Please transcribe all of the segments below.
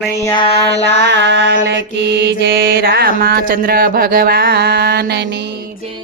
કનૈયા લાલ કી જય રામચંદ્ર ભગવાનની જય।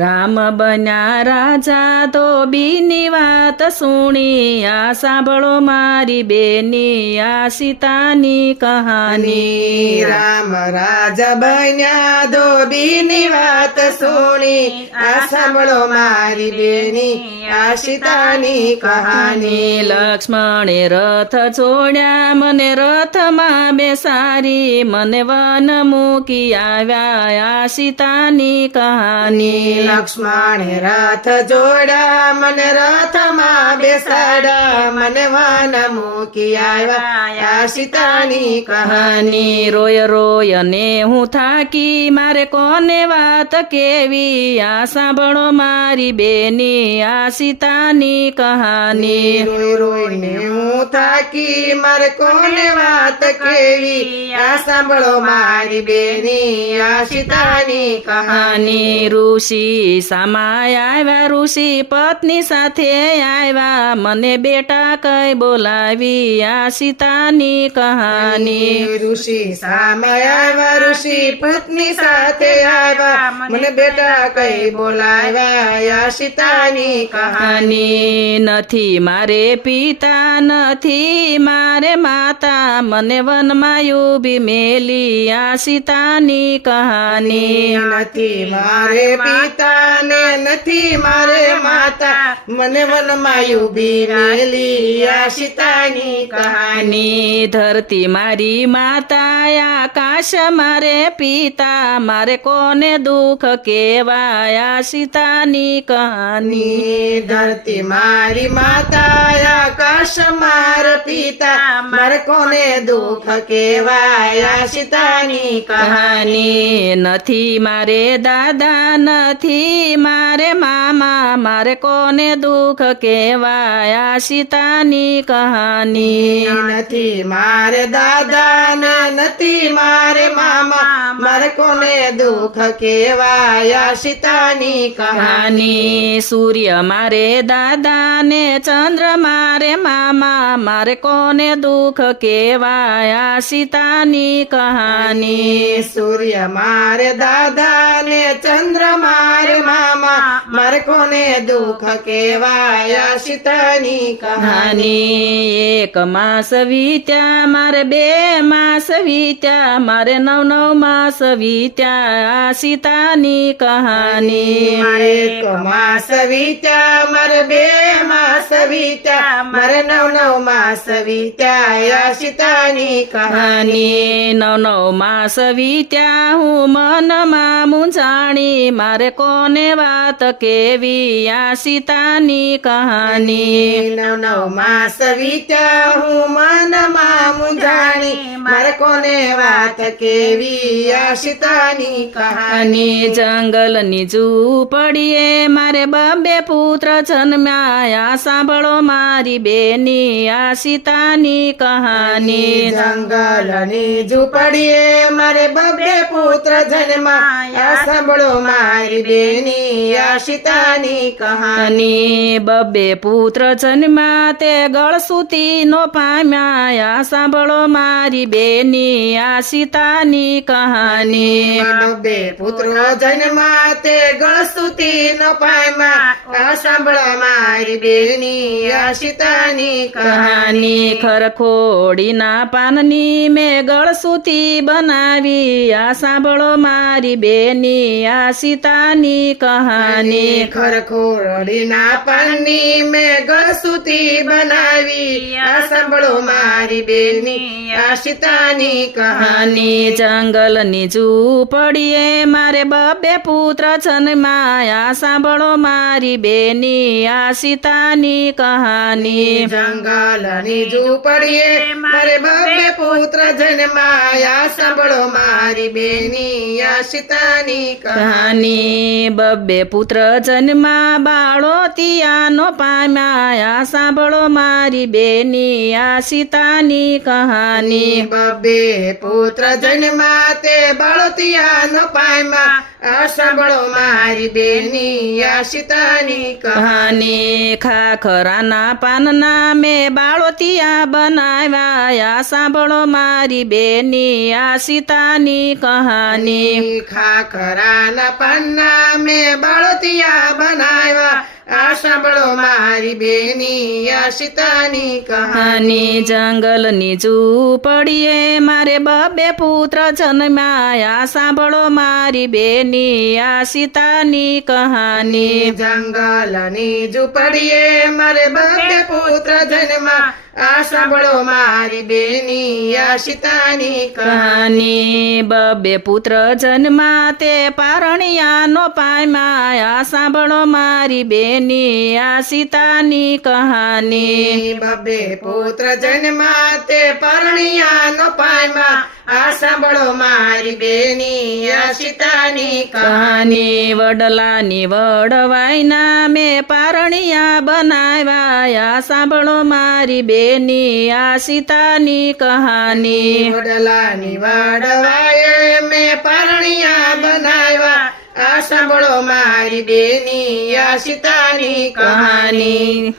રામ બન્યા રાજા તો બીની વાત સુણી, આ સાંભળો મારી બેની આ સીતાની કહાની। રામ રાજા બન્યા ધોબીની વાત સુણી, આ સાંભળો મારી બેની આ સીતાની કહાની। લક્ષ્મણે રથ છોડ્યા મને રથમાં બેસારી, મને વન મૂકી આવ્યા આ સીતાની કહાની। લક્ષ્મણે રથ જોડા મને રથમાં બેસાડા, મને વન મૂકી આવ્યા આ સીતાની કહાની। રોય રોય ને હું થાકી મારે કોને વાત કેવી, આ સાંભળો મારી બેની આ સીતાની કહાની। રોઈ રોઈને હું થાકી મારે કોને વાત કેવી, આ સાંભળો મારી બેની આ સીતાની કહાની। ઋષિ સામાય આવ્યા ઋષિ પત્ની સાથે આવ્યા, મને બેટા કઈ બોલાવી આ સીતાની કહાની। ઋષિ સામે આવ્યા ઋષિ પત્ની સાથે આવ્યા, મને બેટા કઈ બોલાવ્યા આ સીતાની કહાની। નથી મારે પિતા નથી મારે માતા, મને વનમાં ઉભી મેલી આ સીતાની કહાની। નથી મારે પિતા ને નથી મારે માતા, મને વનમાં ઉભી મેલી આ સીતાની કહાની। ધરતી મારી માતા આકાશ મારે પિતા, મારે કોને દુઃખ કહેવાય આ સીતાની કહાની। ધરતી મારી માતા આકાશ માર પિતા, મારે કોને દુઃખ કહેવાય આ સીતાની કહાની। નથી મારે દાદા નથી મારે મામા, મારે કોને દુઃખ કહેવાય આ સીતાની કહાની। નથી મારે દાદા ને નથી મારે મામા, મારે કોને દુઃખ કહેવાય આ સીતાની કહાની। સૂર્ય મારે દાદા ને ચંદ્ર મારે મામા, મારે કોને દુઃખ કહેવાય આ સીતાની કહાની। સૂર્ય મારે દાદા ને ચંદ્ર મારે મામા, મારે કોને દુઃખ કહેવાય આ સીતાની કહાની। એક માસ વીત્યા મારે બે માસ વીત્યા, મારે નવ નવ માસ વીત્યા આ સીતાની કહાની। એક માસ વીત્યા મારે બે માસ વીત્યા, મારે નવ નવ માસ વીત્યા આ સીતાની કહાની। નવ નવ માસ વીત્યા હું મનમાં મૂંઝાણી, મારે કોને વાત કેવી આ સીતાની કહાની। નવ નવ માસ વીત્યા હું મનમાં મૂંઝાણી, મારે કોને વાત કેવી આ સીતાની કહાની। જંગલની ઝૂંપડીએ મારે બબે પુત્ર જન્મ્યા, આ સાંભળો મારી બેની આ સીતાની કહાની। જંગલની ઝૂંપડીએ મારે બબે પુત્ર જન્મા, આ સાંભળો મારી બેની આ સીતાની કહાની। બબે પુત્ર જન્મ્યા તે ગળસુતી નો પામ્યા, આ સાંભળો મારી બેની આ સીતાની કહાની। બબે પુત્ર જન્મા તે ગળસુતી નો પામ્યા, આ સાંભળો મારી બેની આ સીતાની કહાની। ખરખોડીના પાનની મેં ગળસુતી બનાવી, આ સાંભળો મારી બેની આ સીતાની કહાની। ખરખોડીના પાનની મેં ગળસુતી બનાવી, આ સાંભળો મારી બેની આ સીતાની કહાની। જંગલની ઝૂંપડીએ મારે બબે પુત્ર જન્માયા, આ સાંભળો મારી બેની આ સીતાની કહાની। જંગલની ઝૂંપડીએ મારે બબે પુત્ર જન્માયા, સાંભળો મારી બેની આ સીતાની કહાની। બબે પુત્ર જન્મા બાળો તિયાનો પામ્યા, આ સાંભળો મારી બેની આ સીતાની કહાની। બબે પુત્ર જન્મા તે બાળતિયાનો પામ્યા, આ સાંભળો મારી બેની આ સીતાની કહાની ખાખરાના પાનના મેં બાળોતિયા બનાવ્યા આ સાંભળો મારી બેની આ સીતાની કહાની ખાખરાના પાનના મેં બાળતિયા બનાવ્યા આ સાંભળો મારી બેની આ સીતાની કહાની જંગલની ઝૂંપડીએ મારે બબે પુત્ર જન્માયા સાંભળો મારી બેની આ સીતાની કહાની જંગલની ઝૂંપડીએ મારે બબે પુત્ર જન્મા આ સાંભળો મારી બેની આ સીતાની કહાની બબે પુત્ર જન્મા તે પારણિયાનો પામ્યા આ સાંભળો મારી બેની આ સીતાની કહાની બબે પુત્ર જન્મા તે પરણિયાનો પામ્યા આ સાંભળો મારી બેની આ સીતાની કહાની વડલાની વડવાઈના મેં પારણિયા બનાવ્યા આ સાંભળો મારી બેની આ સીતાની કહાની વડલાની વાડવાએ મેં પરણિયા બનાવ્યા આ સાંભળો મારી બેની આ સીતાની કહાની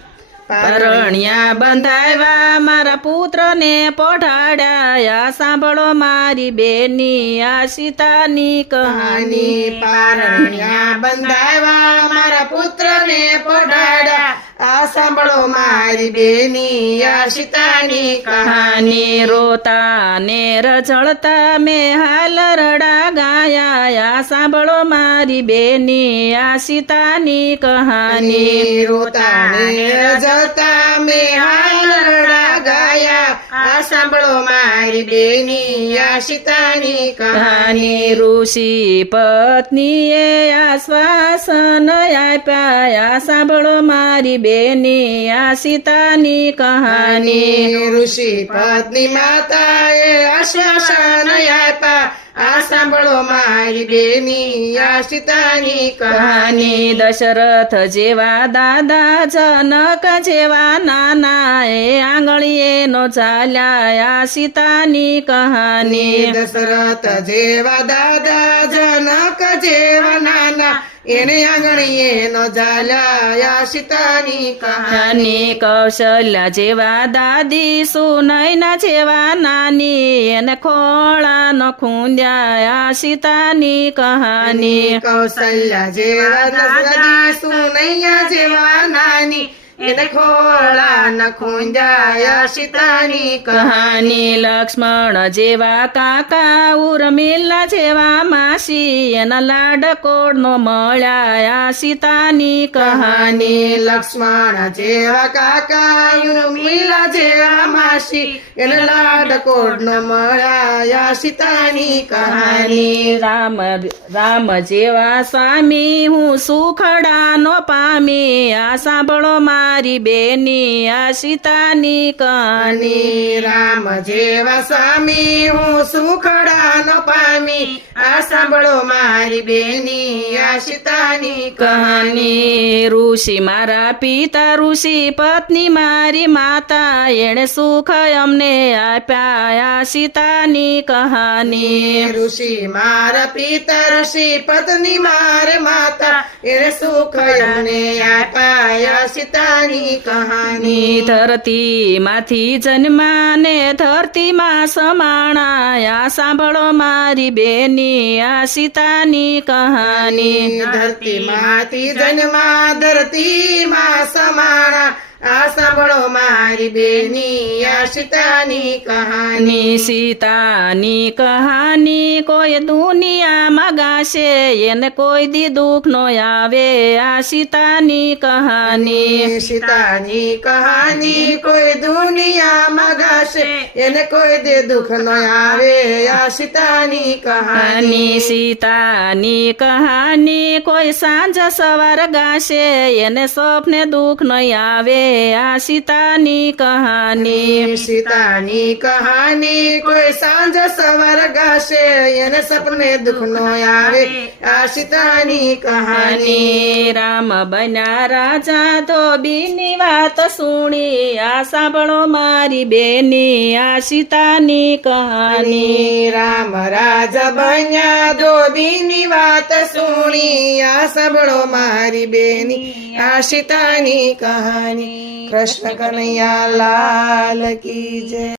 પરણ્યા બંધાવ્યા મારા પુત્રને પઢાડ્યા આ સાંભળો મારી બેની આ સીતાની કહાની પારણ્યા બંધાવ્યા મારા પુત્રને પઢાડ્યા આ સાંભળો મારી બેની આ સીતાની કહાની રોતા ને રજળતા મેં હાલ રડા ગાયા આ સાંભળો મારી બેની આ સીતાની કહાની રોતા ને રજળતા મેં હાલ રડા ગાયા આ સાંભળો મારી બેની આ સીતાની કહાની ઋષિ પત્નીએ આશ્વાસન આપ્યા આ સાંભળો મારી બેની આ સીતાની કહાની ઋષિ પત્ની માતાએ આશ્વાસન આપ્યા આ સાંભળો મારી બેની આ સીતાની કહાની દશરથ જેવા દાદા જનક જેવા નાના એ આંગળીએ નો ચાલ્યા આ સીતાની કહાની દશરથ જેવા દાદા જનક જેવા નાના એને આંગણીએ નો ઝાલ્યા સીતાની કહાની કૌશલ્યા જેવા દાદી સુનૈના જેવા નાની એને ખોળા નો ખૂંદ્યા સીતાની કહાની કૌશલ્યા જેવા દાદી સુનૈયા જેવા નાની એને ખોળા ન ખૂંજાયા સીતાની કહાની લક્ષ્મણ જેવા કાકા ઉર્મિલા જેવા માસી એના લાડકોડ નો મળ્યા સીતાની કહાની લક્ષ્મણ જેવા કાકા ઉર્મિલા જેવા માસી એને લાડકોડ નો મળ્યા સીતાની કહાની રામ જેવા સ્વામી હું સુખડાનો પામી આ સાંભળો મારી બેની આ સીતાની કહાની રામ જેવા સ્વામી હું સુખડાનો પામી આ સાંભળો મારી બેની આ સીતાની કહાની ઋષિ મારા પિતા ઋષિ પત્ની મારી માતા એણે સુખ અમને આપ્યા આ સીતાની કહાની ઋષિ મારા પિતા ઋષિ પત્ની મારે માતા એને સુખ અમને આપ્યા સીતાની કહાની ધરતી માંથી જન્મા ને ધરતીમાં સમાણા આ સાંભળો મારી બેની આ સીતાની કહાની ધરતી માંથી જન્મા ધરતીમાં સમાણા આ સાંભળો મારી બેની આ સીતાની કહાની સીતાની કહાની કોઈ દુનિયામાં ગાશે એને કોઈ દી દુઃખ નો આવે આ સીતાની કહાની સીતાની કહાની કોઈ દુનિયામાં ગાશે એને કોઈ દે દુઃખ ન આવે આ સીતાની કહાની સીતાની કહાની કોઈ સાંજ સવાર ગાશે એને સ્વપ્ને દુઃખ નહીં આવે આ સીતાની કહાની સીતાની કહાની કોઈ સાંજ સવાર ગાશે એને સપને દુઃખ નો આવે આ સીતાની કહાની રામ બન્યા રાજા ધોબીની વાત સુણી આ સાંભળો મારી બેની આ સીતાની કહાની રામ રાજા બન્યા ધોબીની વાત સુણી આ સાંભળો મારી બેની આ સીતાની કહાની કૃષ્ણ કનૈયા લાલ કી જય